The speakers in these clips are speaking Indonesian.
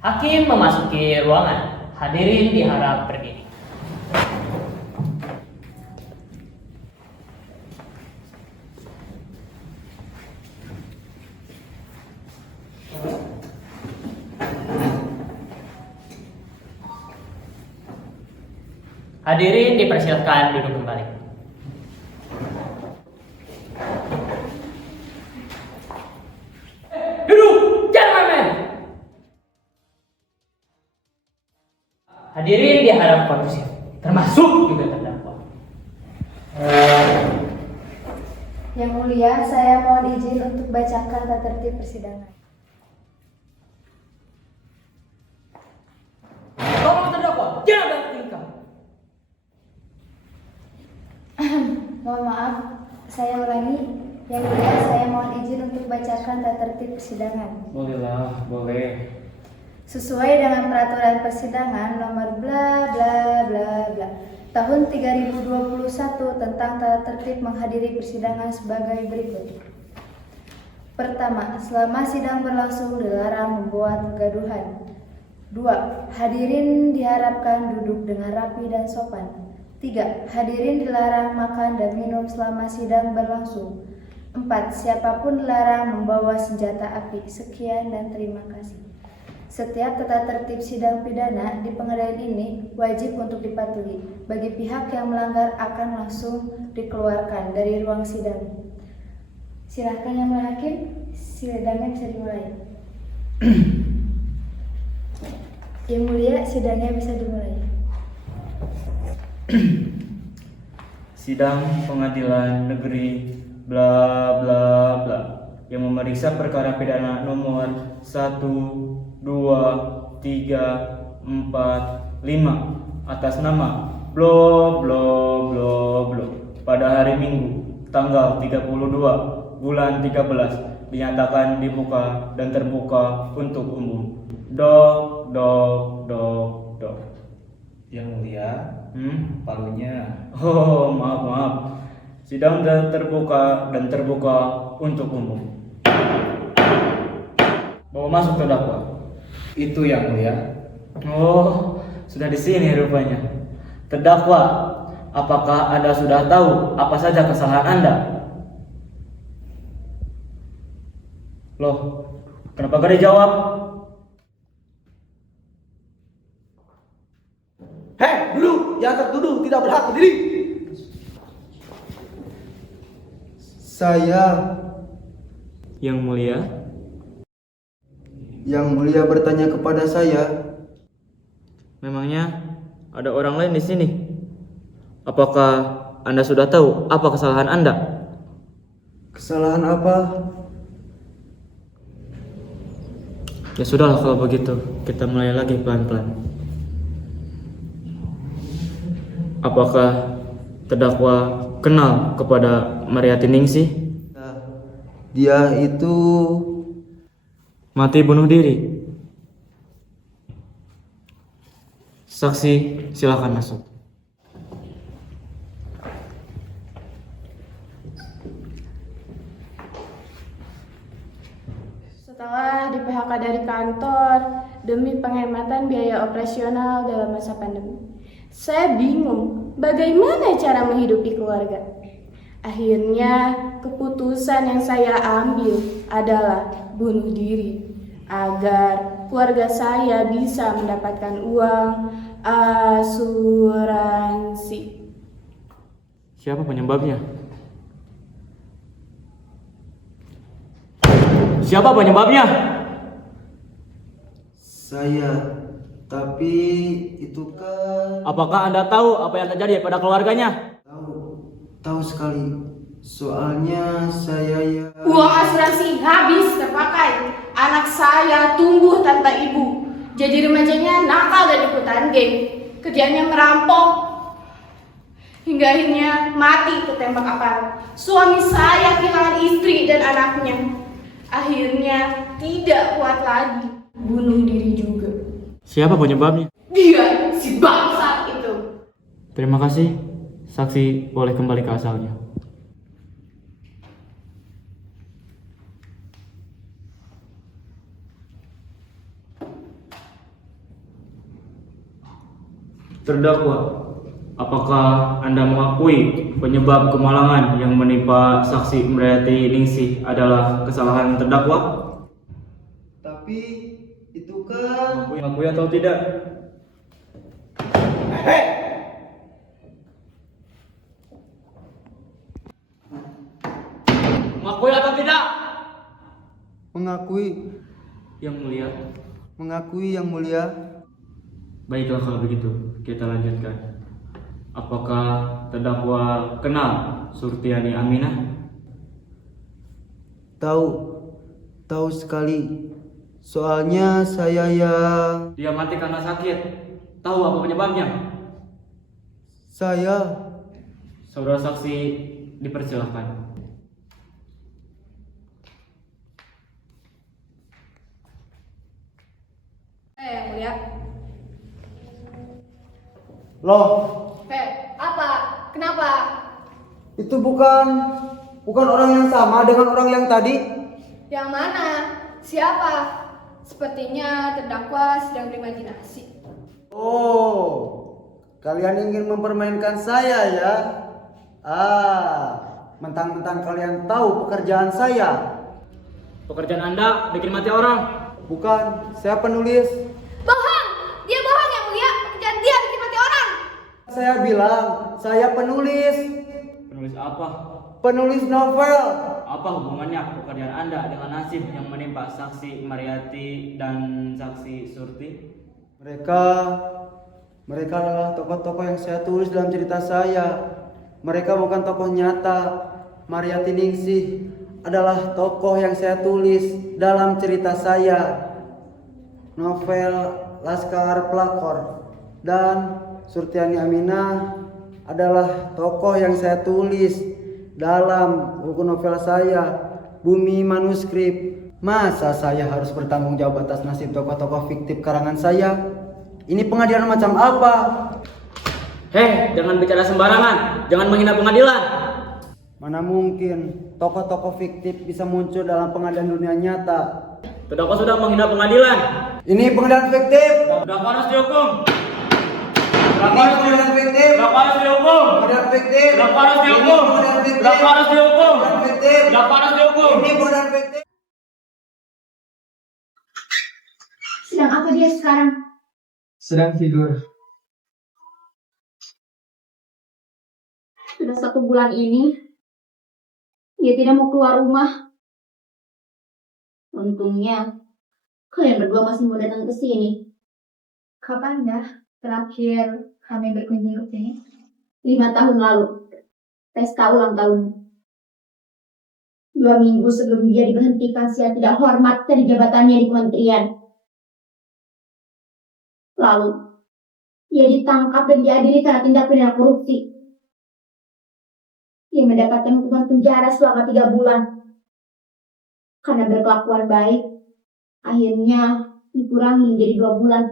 Hakim memasuki ruangan. Hadirin diharap berdiri. Hadirin dipersilakan duduk kembali. Duduk, jangan main. Hadirin diharap kondusif, termasuk juga terdakwa. Yang mulia, saya mohon izin untuk bacakan tata tertib persidangan. Tolong terdakwa, jangan bertingkah. Mohon maaf, saya ulangi. Yang mulia, saya mohon izin untuk bacakan tata tertib persidangan. Bolehlah, boleh. Sesuai dengan peraturan persidangan nomor bla bla bla bla tahun 3021 tentang tata tertib menghadiri persidangan sebagai berikut. Pertama, selama sidang berlangsung dilarang membuat kegaduhan. 2. Hadirin diharapkan duduk dengan rapi dan sopan. 3. Hadirin dilarang makan dan minum selama sidang berlangsung. 4. Siapapun dilarang membawa senjata api. Sekian dan terima kasih. Setiap tata tertib sidang pidana di pengadilan ini wajib untuk dipatuhi. Bagi pihak yang melanggar akan langsung dikeluarkan dari ruang sidang. Silakan yang mulia hakim, sidangnya bisa dimulai. Yang mulia, sidangnya bisa dimulai. Sidang Pengadilan Negeri bla bla bla yang memeriksa perkara pidana nomor 1, 2, 3, 4, 5 atas nama blo blo blo blo pada hari Minggu tanggal 32 bulan 13 dinyatakan dibuka dan terbuka untuk umum. Dok. Yang mulia, palunya. Oh, maaf. Sidang terbuka dan terbuka untuk umum. Bawa masuk terdakwa. Itu yang mulia. Oh, sudah di sini rupanya. Terdakwa, apakah Anda sudah tahu apa saja kesalahan Anda? Loh, kenapa gak dijawab? Hei, dulu yang tertuduh tidak berhak berdiri. Saya, Yang mulia, Yang Mulia bertanya kepada saya. memangnya ada orang lain di sini? Apakah Anda sudah tahu apa kesalahan Anda? Kesalahan apa? Ya sudahlah kalau begitu, kita mulai lagi pelan-pelan. Apakah terdakwa kenal kepada Mariati Ningsih? Dia itu Mati bunuh diri. Saksi, silakan masuk. Setelah di PHK dari kantor demi penghematan biaya operasional dalam masa pandemi, saya bingung bagaimana cara menghidupi keluarga. Akhirnya keputusan yang saya ambil adalah bunuh diri agar keluarga saya bisa mendapatkan uang asuransi. Siapa penyebabnya? Siapa penyebabnya? saya, tapi itu kan Apakah Anda tahu apa yang terjadi pada keluarganya? tahu sekali. Soalnya saya ya Uang asuransi habis terpakai. Anak saya tumbuh tanpa ibu. Jadi remajanya nakal dan ikutan geng. Kerjanya merampok. Hingga akhirnya mati ketembak aparat. Suami saya kehilangan istri dan anaknya. Akhirnya tidak kuat lagi, bunuh diri juga. Siapa penyebabnya? Dia, si bangsat itu. Terima kasih. Saksi boleh kembali ke asalnya. Terdakwa, apakah Anda mengakui penyebab kemalangan yang menimpa saksi Meriati Ningsih adalah kesalahan terdakwa? Tapi itu kan Mengakui atau tidak? Mengakui atau tidak? mengakui, Yang mulia. mengakui yang mulia. Baiklah kalau begitu, kita lanjutkan. Apakah terdakwa kenal Surtiani Aminah? Tahu sekali. Soalnya saya yang Dia mati karena sakit. Tahu apa penyebabnya? saya Saudara saksi dipersilahkan. Yang mulia. Loh, Apa? Kenapa? itu bukan orang yang sama dengan orang yang tadi. Yang mana? Siapa? Sepertinya terdakwa sedang berimajinasi. Oh, kalian ingin mempermainkan saya ya? Mentang-mentang kalian tahu pekerjaan saya. Pekerjaan Anda bikin mati orang. Bukan, saya penulis. Bohong! Dia bohong yang mulia. Pekerjaan dia bikin mati orang. Saya bilang, saya penulis. Penulis apa? Penulis novel. Apa hubungannya pekerjaan Anda dengan nasib yang menimpa saksi Mariati dan saksi Surti? Mereka adalah tokoh-tokoh yang saya tulis dalam cerita saya. Mereka bukan tokoh nyata. Mariati Ningsih adalah tokoh yang saya tulis dalam cerita saya. Novel Laskar Pelakor. Dan Surtiani Aminah adalah tokoh yang saya tulis dalam buku novel saya, Bumi Manuskrip. Masa saya harus bertanggung jawab atas nasib tokoh-tokoh fiktif karangan saya? Ini pengadilan macam apa? Jangan bicara sembarangan. Jangan menghina pengadilan. Mana mungkin tokoh-tokoh fiktif bisa muncul dalam pengadilan dunia nyata? Terdakwa sudah menghina pengadilan. Ini pengadilan fiktif. Terdakwa harus dihukum. Ini pengadilan fiktif. Terdakwa harus dihukum. Pengadilan fiktif. Terdakwa harus dihukum. Ini pengadilan fiktif. Terdakwa harus dihukum. Pengadilan fiktif. Terdakwa harus dihukum. Ini pengadilan fiktif. Sedang apa dia sekarang? Sedang tidur. Sudah 1 bulan ini, dia tidak mau keluar rumah. Untungnya, kalian berdua masih mau datang ke sini. Kapan ya terakhir kami berkunjung ke sini? 5 tahun lalu, pesta ulang tahun. 2 minggu sebelum dia diberhentikan secara tidak hormat dari jabatannya di kementerian. Lalu, dia ditangkap dan diadili karena tindak pidana korupsi. Dia mendapatkan hukuman penjara selama 3 bulan. Karena berkelakuan baik, akhirnya dikurangi menjadi 2 bulan.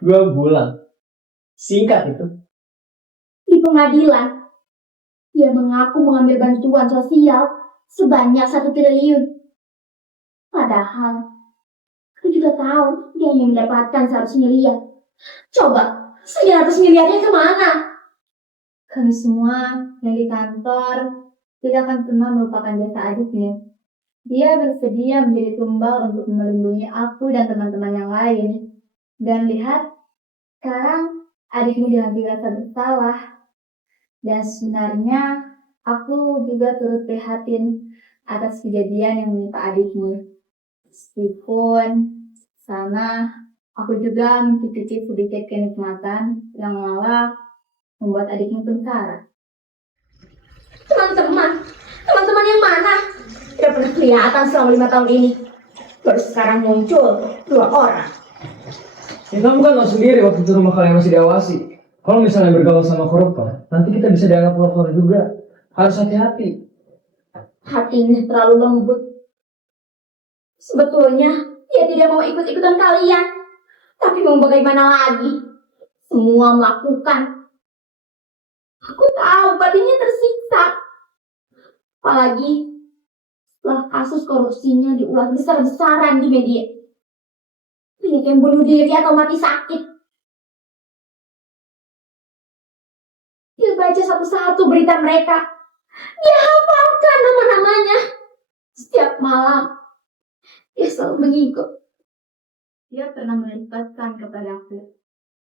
2 bulan. Singkat itu. Di pengadilan, dia mengaku mengambil bantuan sosial sebanyak 1 triliun. Padahal, aku juga tahu dia hanya mendapatkan 100 miliar. Coba, 900 miliarnya kemana? Kami semua yang di kantor tidak akan pernah melupakan jasa adiknya. Dia bersedia menjadi tumbal untuk melindungi aku dan teman-teman yang lain. Dan lihat, sekarang adikmu dihadirkan rasa bersalah. Dan sebenarnya aku juga turut prihatin atas kejadian yang menimpa adikmu. Meskipun sana aku juga mencicipi sedikit kenikmatan yang malah membuat adikmu sengsara. Teman-teman yang mana? Tidak pernah kelihatan selama 5 tahun ini. Baru sekarang muncul 2 orang. Ya kamu kan tahu sendiri waktu itu rumah kalian masih diawasi. Kalau misalnya bergaul sama koruptor, nanti kita bisa dianggap koruptor juga. Harus hati-hati. Hatinya terlalu lembut. Sebetulnya dia tidak mau ikut-ikutan kalian. Tapi mau bagaimana lagi? Semua melakukan. Aku tahu batinnya tersiksa. Apalagi setelah kasus korupsinya diulas besar-besaran di media. Banyak yang bunuh diri atau mati sakit. Dia baca satu-satu berita mereka. Dia hafalkan nama-namanya. Setiap malam dia selalu mengikut. Dia pernah menegaskan kepadaku.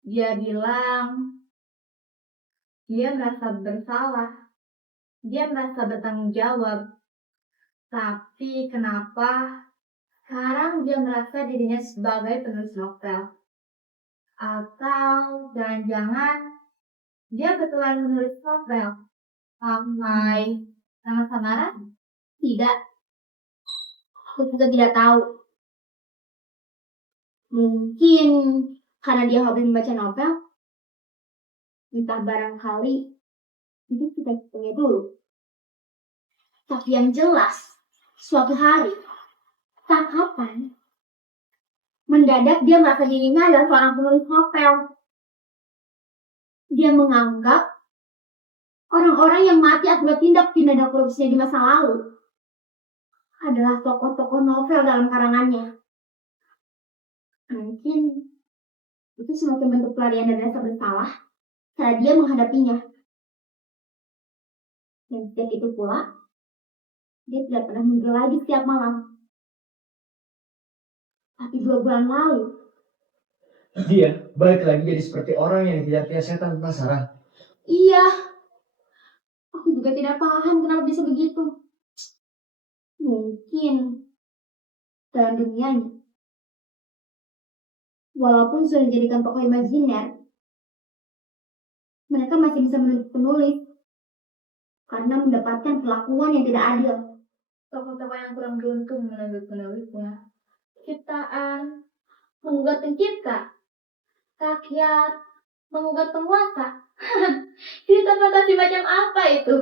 Dia bilang dia merasa bersalah. Dia merasa bertanggung jawab. Tapi kenapa sekarang dia merasa dirinya sebagai penulis novel? Atau jangan-jangan dia betulan menulis novel sampai sangat samaran? Tidak, aku juga tidak tahu. Mungkin karena dia hobi membaca novel. Entah barangkali itu kita tanya dulu. Tapi yang jelas, suatu hari, tak kapan, mendadak dia merasa dirinya adalah seorang penulis novel. Dia menganggap orang-orang yang mati akibat tindak pidana korupsinya di masa lalu adalah tokoh-tokoh novel dalam karangannya. Mungkin itu semacam bentuk pelarian dari rasa bersalah saat dia menghadapinya. Dan sejak itu pula, dia tidak pernah muncul lagi setiap malam. Tapi 2 bulan lalu, Dia balik lagi jadi seperti orang yang tidak punya setan penasaran. iya, aku juga tidak paham kenapa bisa begitu. Mungkin dalam dunianya, walaupun sudah dijadikan tokoh imajiner, mereka masih bisa menulis penulis karena mendapatkan perlakuan yang tidak adil. Tokoh-tokoh yang kurang beruntung menurut penulisnya. Ciptaan menggugat pencipta, rakyat menggugat penguasa. Cerita fantasi macam apa itu?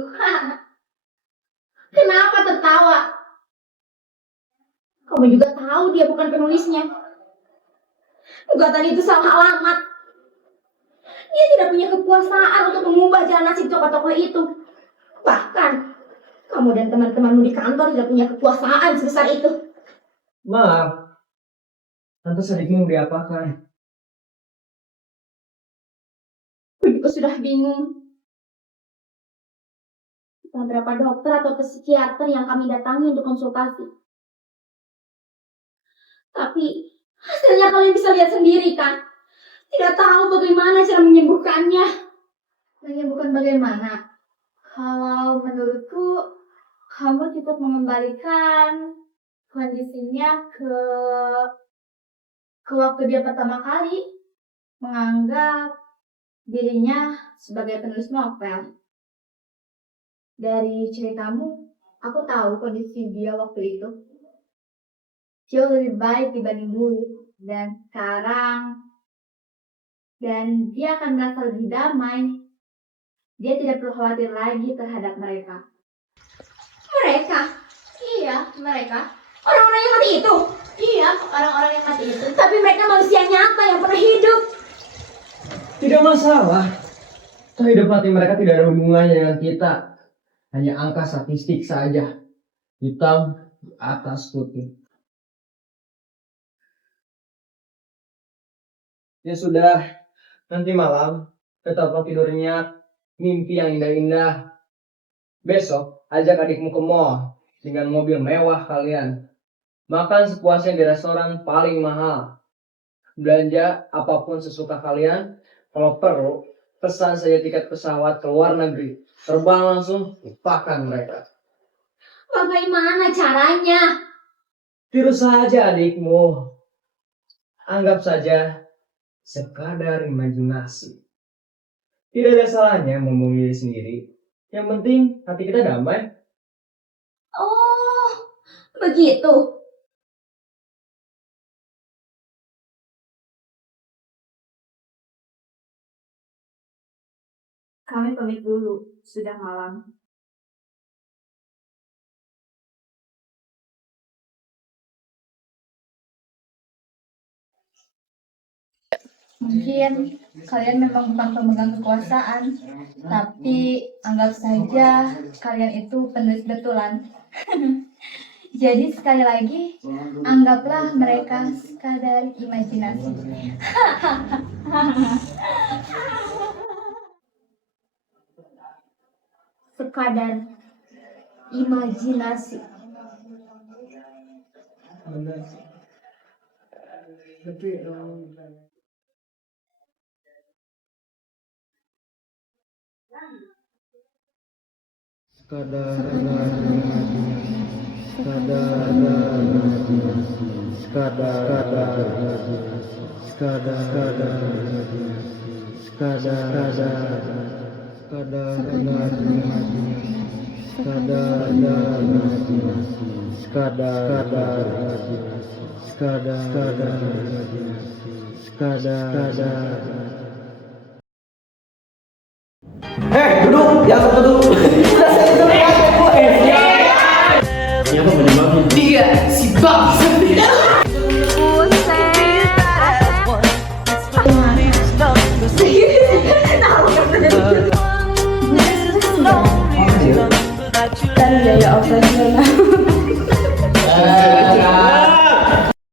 Kenapa tertawa? Kamu juga tahu dia bukan penulisnya. Gugatan itu salah alamat. Dia tidak punya kekuasaan untuk mengubah jalan nasib tokoh-tokoh itu. Bahkan, kamu dan teman-temanmu di kantor tidak punya kekuasaan sebesar itu. Maaf, Tante sedikit mau diapakan? Aku juga sudah bingung. Entah berapa dokter atau psikiater yang kami datangi untuk konsultasi. Tapi hasilnya kalian bisa lihat sendiri kan? Tidak tahu bagaimana cara menyembuhkannya. Menyembuhkan bagaimana? Kalau menurutku, kamu cukup mengembalikan kondisinya ke waktu dia pertama kali menganggap dirinya sebagai penulis novel. Dari ceritamu, aku tahu kondisi dia waktu itu jauh lebih baik dibanding dulu. Dan sekarang, dan dia akan merasa lebih damai. Dia tidak perlu khawatir lagi terhadap mereka. Mereka? Iya, mereka. Orang-orang yang mati itu? Iya, orang-orang yang mati itu. Tapi mereka manusia nyata yang pernah hidup. Tidak masalah. Toh hidup mati mereka tidak ada hubungannya dengan kita. Hanya angka statistik saja. Hitam di atas putih. Ya sudah, nanti malam tetaplah tidurnya mimpi yang indah-indah. Besok ajak adikmu ke mall dengan mobil mewah kalian. Makan sepuasnya di restoran paling mahal. Belanja apapun sesuka kalian. Kalau perlu, pesan saja tiket pesawat ke luar negeri. Terbang langsung, lupakan mereka. Bagaimana caranya? Tiru saja adikmu. Anggap saja sekadar imajinasi. Tidak ada salahnya ngomong diri sendiri. Yang penting hati kita damai. Oh, begitu. Kami pamit dulu, sudah malam. Mungkin kalian memang bukan pemegang kekuasaan, tapi anggap saja kalian itu penulis betulan. Jadi sekali lagi, anggaplah mereka sekadar imajinasi. Sekadar imajinasi. Hei, duduk, yang satu duduk.